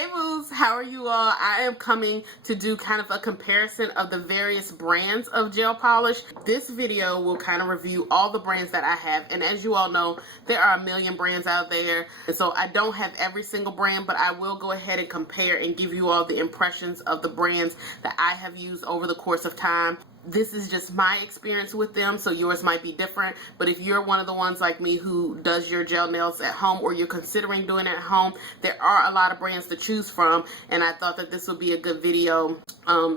Hey Moos, how are you all? I am coming to do kind of a comparison of the various brands of gel polish. This video will kind of review all the brands that I have, and as you all know, there are a million brands out there, and so I don't have every single brand, but I will go ahead and compare and give you all the impressions of the brands that I have used over the course of time. This is just my experience with them, so yours might be different, but if you're one of the ones like me who does your gel nails at home, or you're considering doing it at home, there are a lot of brands to choose from, and I thought that this would be a good video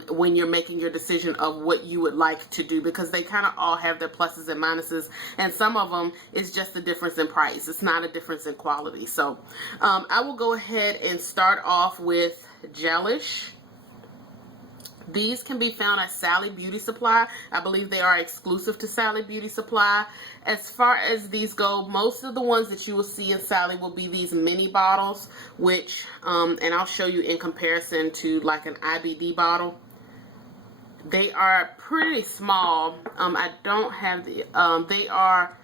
when you're making your decision of what you would like to do, because they kind of all have their pluses and minuses, and some of them is just a difference in price. It's not a difference in quality. So I will go ahead and start off with Gelish. These can be found at Sally Beauty Supply. I believe they are exclusive to Sally Beauty Supply. As far as these go, most of the ones that you will see in Sally will be these mini bottles, which, and I'll show you in comparison to like an IBD bottle. They are pretty small. I don't have the, they are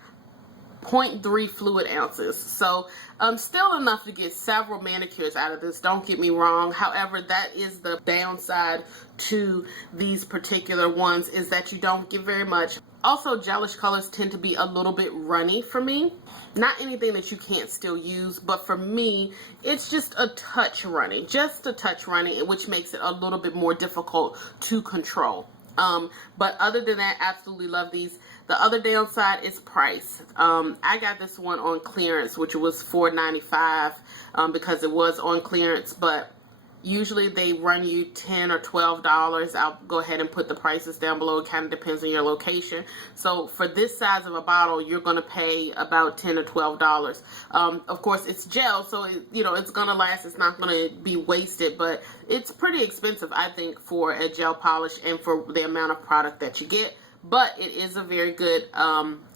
0.3 fluid ounces, so still enough to get several manicures out of this, don't get me wrong. However, that is the downside to these particular ones, is that you don't get very much. Also, Gelish colors tend to be a little bit runny for me. Not anything that you can't still use, but for me, it's just a touch runny, which makes it a little bit more difficult to control. But other than that, absolutely love these. The other downside is price. I got this one on clearance, which was $4.95 because it was on clearance, but usually they run you $10 or $12. I'll go ahead and put the prices down below. It kind of depends on your location. So for this size of a bottle, you're going to pay about $10 or $12. Of course, it's gel, so it's going to last. It's not going to be wasted, but it's pretty expensive, I think, for a gel polish and for the amount of product that you get. But it is a very good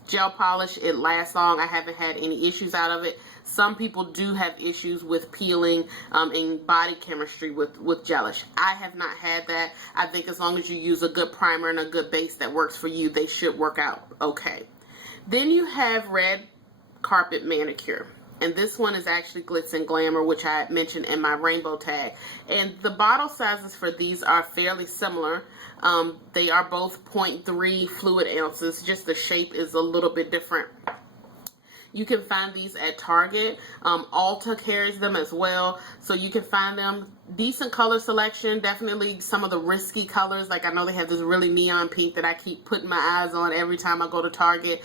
gel polish. It lasts long. I haven't had any issues out of it. Some people do have issues with peeling and body chemistry with Gelish. I have not had that. I think as long as you use a good primer and a good base that works for you, they should work out okay. Then you have Red Carpet Manicure. And this one is actually Glitz and Glamour, which I mentioned in my rainbow tag. And the bottle sizes for these are fairly similar. They are both 0.3 fluid ounces. Just the shape is a little bit different. You can find these at Target. Ulta carries them as well, so you can find them. Decent color selection, definitely some of the risky colors. Like I know they have this really neon pink that I keep putting my eyes on every time I go to Target.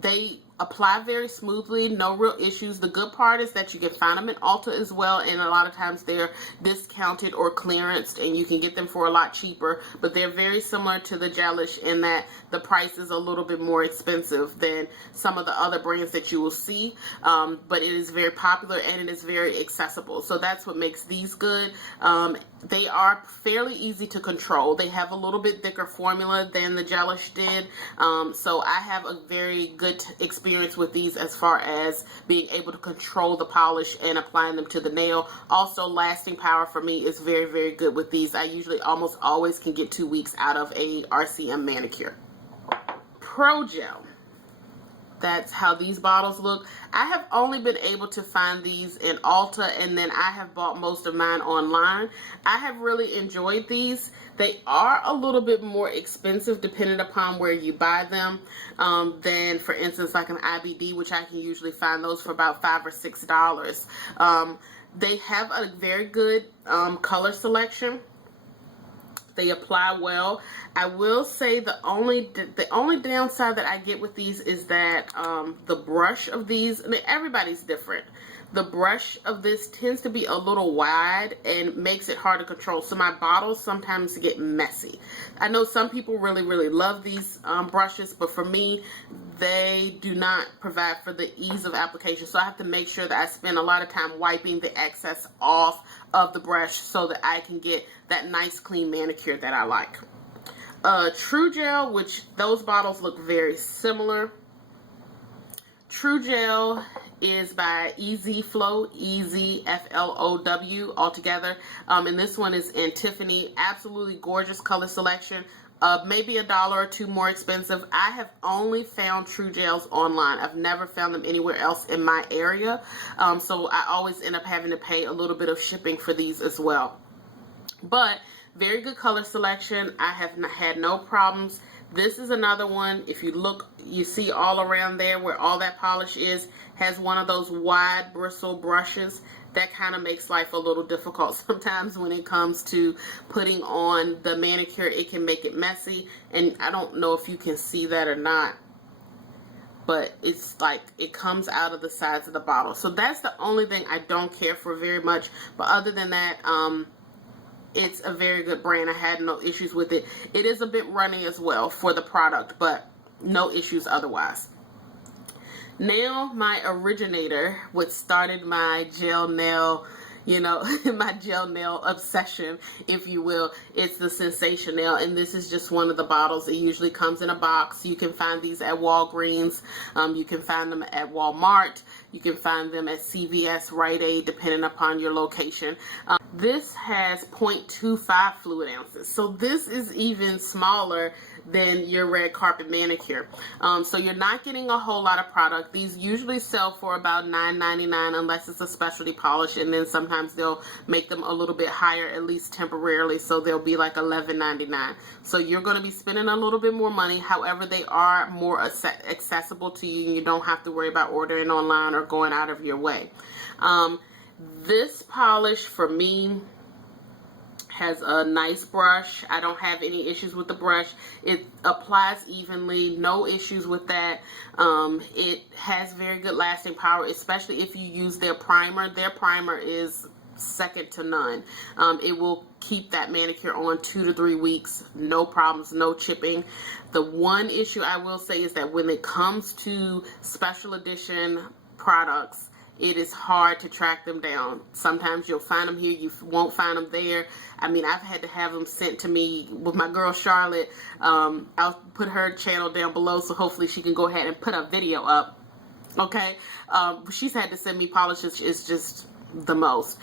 They apply very smoothly, no real issues. The good part is that you can find them in Ulta as well, and a lot of times they're discounted or clearanced and you can get them for a lot cheaper, but they're very similar to the Gelish in that the price is a little bit more expensive than some of the other brands that you will see, but it is very popular and it is very accessible, so that's what makes these good. They are fairly easy to control. They have a little bit thicker formula than the Gelish did, so I have a very good experience with these as far as being able to control the polish and applying them to the nail. Also, lasting power for me is very, very good with these. I usually almost always can get 2 weeks out of a RCM manicure. ProGel. That's how these bottles look. I have only been able to find these in Ulta, and then I have bought most of mine online. I have really enjoyed these. They are a little bit more expensive depending upon where you buy them than, for instance, like an IBD, which I can usually find those for about $5 or $6. They have a very good color selection. They apply well. I will say the only downside that I get with these is that the brush of these, I mean, everybody's different. The brush of this tends to be a little wide and makes it hard to control. So my bottles sometimes get messy. I know some people really, really love these brushes, but for me, they do not provide for the ease of application. So I have to make sure that I spend a lot of time wiping the excess off of the brush so that I can get that nice clean manicure that I like. TruGel, which those bottles look very similar. TruGel is by EZ Flow, EZFLOW altogether. And this one is in Tiffany. Absolutely gorgeous color selection. maybe $1 or $2 more expensive. I have only found TruGels online. I've never found them anywhere else in my area. So I always end up having to pay a little bit of shipping for these as well. But very good color selection. I have had no problems. This is another one. If you look, you see all around there where all that polish is, has one of those wide bristle brushes. That kind of makes life a little difficult sometimes when it comes to putting on the manicure. It can make it messy, and I don't know if you can see that or not, but it's like it comes out of the sides of the bottle. So that's the only thing I don't care for very much. But other than that, it's a very good brand. I had no issues with it. It is a bit runny as well for the product, but no issues otherwise. Now my originator, what started my gel nail, you know, my gel nail obsession, if you will, it's the Sensational, and this is just one of the bottles. It usually comes in a box. You can find these at Walgreens. You can find them at Walmart. You can find them at CVS, Rite Aid, depending upon your location. This has 0.25 fluid ounces, so this is even smaller than your red Carpet Manicure. So you're not getting a whole lot of product. These usually sell for about $9.99 unless it's a specialty polish, and then sometimes they'll make them a little bit higher, at least temporarily, so they'll be like $11.99. So you're going to be spending a little bit more money. However, they are more accessible to you, and you don't have to worry about ordering online or going out of your way. This polish for me has a nice brush. I don't have any issues with the brush. It applies evenly, no issues with that. It has very good lasting power, especially if you use their primer. Their primer is second to none. It will keep that manicure on 2 to 3 weeks, no problems, no chipping. The one issue I will say is that when it comes to special edition products, it is hard to track them down. Sometimes you'll find them here, you won't find them there. I mean, I've had to have them sent to me with my girl Charlotte. I'll put her channel down below, so hopefully she can go ahead and put a video up. Okay? She's had to send me polishes. It's just the most.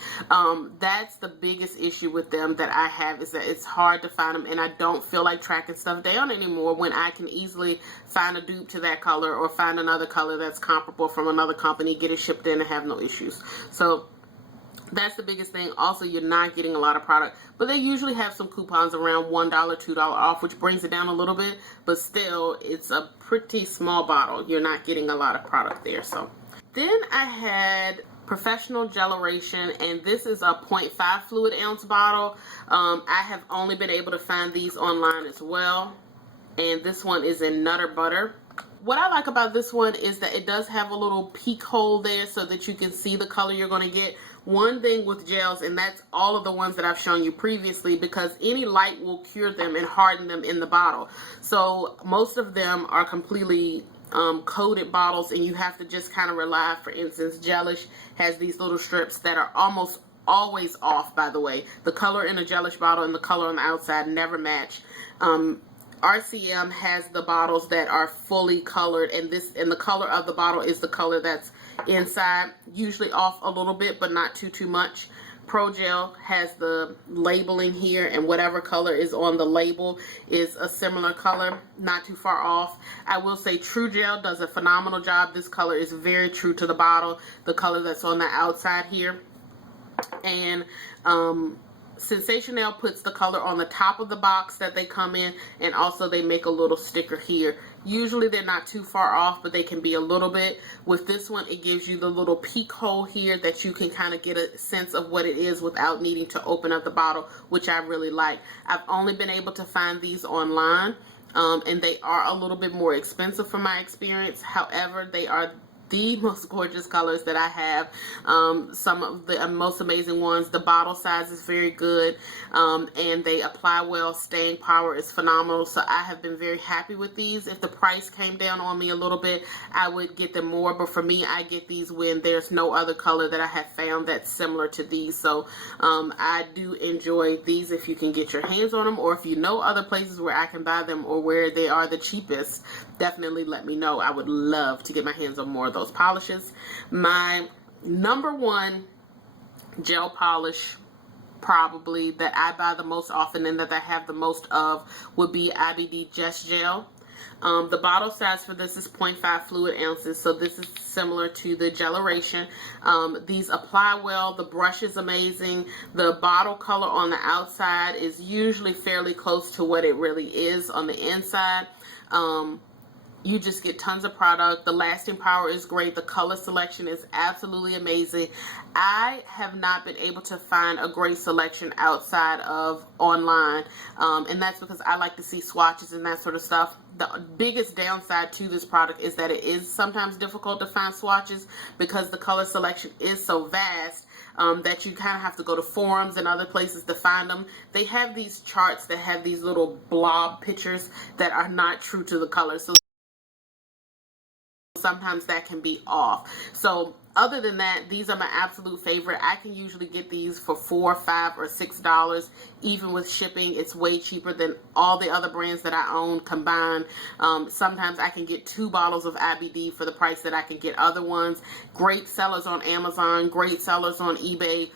That's the biggest issue with them that I have, is that it's hard to find them, and I don't feel like tracking stuff down anymore when I can easily find a dupe to that color or find another color that's comparable from another company, get it shipped in, and have no issues. So that's the biggest thing. Also, you're not getting a lot of product, but they usually have some coupons around $1, $2 off, which brings it down a little bit, but still, it's a pretty small bottle. You're not getting a lot of product there. So then I had Professional Geleration, and this is a 0.5 fluid ounce bottle. I have only been able to find these online as well, and this one is in Nutter Butter. What I like about this one is that it does have a little peek hole there so that you can see the color you're going to get. One thing with gels, and that's all of the ones that I've shown you previously, because any light will cure them and harden them in the bottle. So most of them are completely coated bottles, and you have to just kind of rely. For instance, Gelish has these little strips that are almost always off, by the way. The color in a Gelish bottle and the color on the outside never match. RCM has the bottles that are fully colored, and the color of the bottle is the color that's inside, usually off a little bit, but not too much. ProGel has the labeling here, and whatever color is on the label is a similar color, not too far off. I will say TruGel does a phenomenal job. This color is very true to the bottle, the color that's on the outside here. And Sensationail puts the color on the top of the box that they come in, and also they make a little sticker here. Usually they're not too far off, but they can be a little bit. With this one, it gives you the little peek hole here that you can kind of get a sense of what it is without needing to open up the bottle, which I really like. I've only been able to find these online, and they are a little bit more expensive from my experience. However, they are the most gorgeous colors that I have. Some of the most amazing ones. The bottle size is very good, and they apply well. Staying power is phenomenal, so I have been very happy with these. If the price came down on me a little bit, I would get them more, but for me, I get these when there's no other color that I have found that's similar to these. So I do enjoy these if you can get your hands on them, or if you know other places where I can buy them or where they are the cheapest, definitely let me know. I would love to get my hands on more of those polishes. My number one gel polish probably that I buy the most often and that I have the most of would be IBD Just Gel. The bottle size for this is 0.5 fluid ounces, so this is similar to the Geleration. These apply well. The brush is amazing. The bottle color on the outside is usually fairly close to what it really is on the inside. You just get tons of product. The lasting power is great. The color selection is absolutely amazing. I have not been able to find a great selection outside of online, and that's because I like to see swatches and that sort of stuff. The biggest downside to this product is that it is sometimes difficult to find swatches because the color selection is so vast that you kind of have to go to forums and other places to find them. They have these charts that have these little blob pictures that are not true to the color. So sometimes that can be off. So other than that, these are my absolute favorite. I can usually get these for $4, $5, or $6. Even with shipping, it's way cheaper than all the other brands that I own combined. Sometimes I can get 2 bottles of IBD for the price that I can get other ones. Great sellers on Amazon, great sellers on eBay.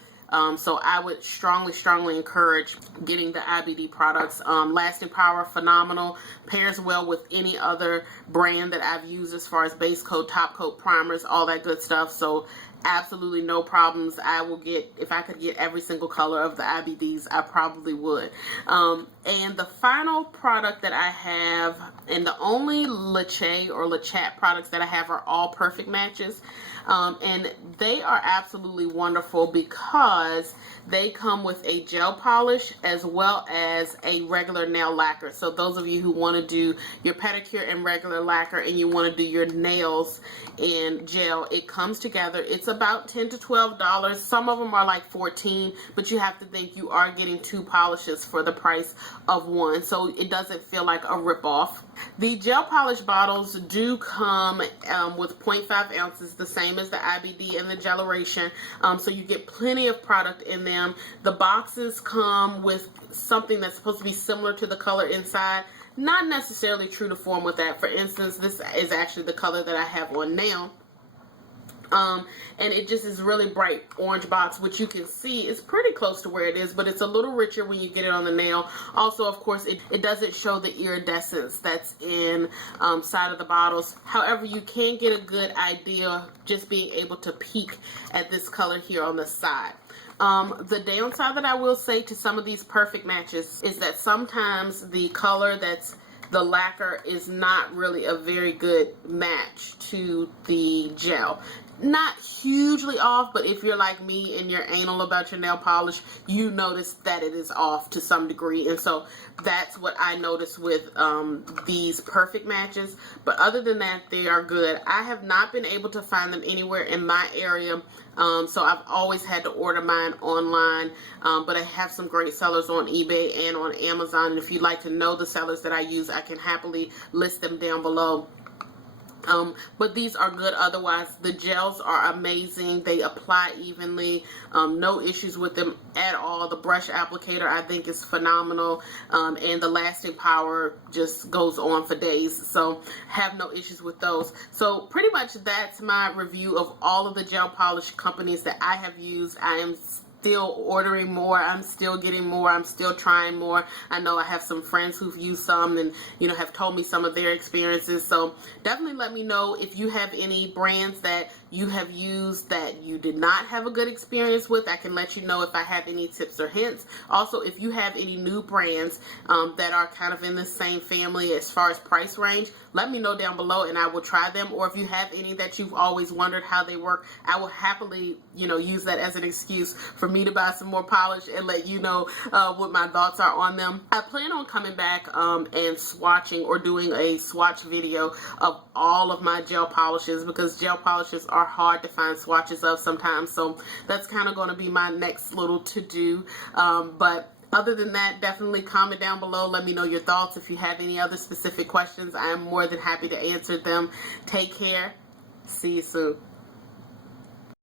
So I would strongly encourage getting the IBD products. Lasting power, phenomenal. Pairs well with any other brand that I've used as far as base coat, top coat, primers, all that good stuff. So absolutely no problems. I will get, if I could get every single color of the IBDs, I probably would. And the final product that I have, and the only LeChat products that I have are all perfect matches. And they are absolutely wonderful because they come with a gel polish as well as a regular nail lacquer. So those of you who want to do your pedicure in regular lacquer and you want to do your nails in gel, it comes together. It's about $10 to $12. Some of them are like $14, but you have to think you are getting 2 polishes for the price of 1, so it doesn't feel like a rip-off. The gel polish bottles do come with 0.5 ounces, the same as the IBD and the Geleration, so you get plenty of product in them. The boxes come with something that's supposed to be similar to the color inside. Not necessarily true to form with that. For instance, this is actually the color that I have on now. And it just is really bright orange box, which you can see is pretty close to where it is, but it's a little richer when you get it on the nail. Also, of course, it doesn't show the iridescence that's in side of the bottles. However, you can get a good idea just being able to peek at this color here on the side. The downside that I will say to some of these perfect matches is that sometimes the color that's the lacquer is not really a very good match to the gel. Not hugely off, but if you're like me and you're anal about your nail polish, you notice that it is off to some degree. And so that's what I notice with these perfect matches. But other than that, they are good. I have not been able to find them anywhere in my area, so I've always had to order mine online, but I have some great sellers on eBay and on Amazon. And if you'd like to know the sellers that I use, I can happily list them down below. But these are good otherwise. The gels are amazing. They apply evenly. No issues with them at all. The brush applicator I think is phenomenal, and the lasting power just goes on for days. So have no issues with those. So pretty much that's my review of all of the gel polish companies that I have used. I am still ordering more. I'm still getting more. I'm still trying more. I know I have some friends who've used some and, you know, have told me some of their experiences. So definitely let me know if you have any brands that you have used that you did not have a good experience with. I can let you know if I have any tips or hints. Also, if you have any new brands that are kind of in the same family as far as price range, let me know down below and I will try them. Or if you have any that you've always wondered how they work, I will happily, you know, use that as an excuse for me to buy some more polish and let you know what my thoughts are on them. I plan on coming back and swatching or doing a swatch video of all of my gel polishes, because gel polishes are hard to find swatches of sometimes. So that's kind of going to be my next little to-do. But other than that, definitely comment down below. Let me know your thoughts. If you have any other specific questions, I am more than happy to answer them. Take care. See you soon.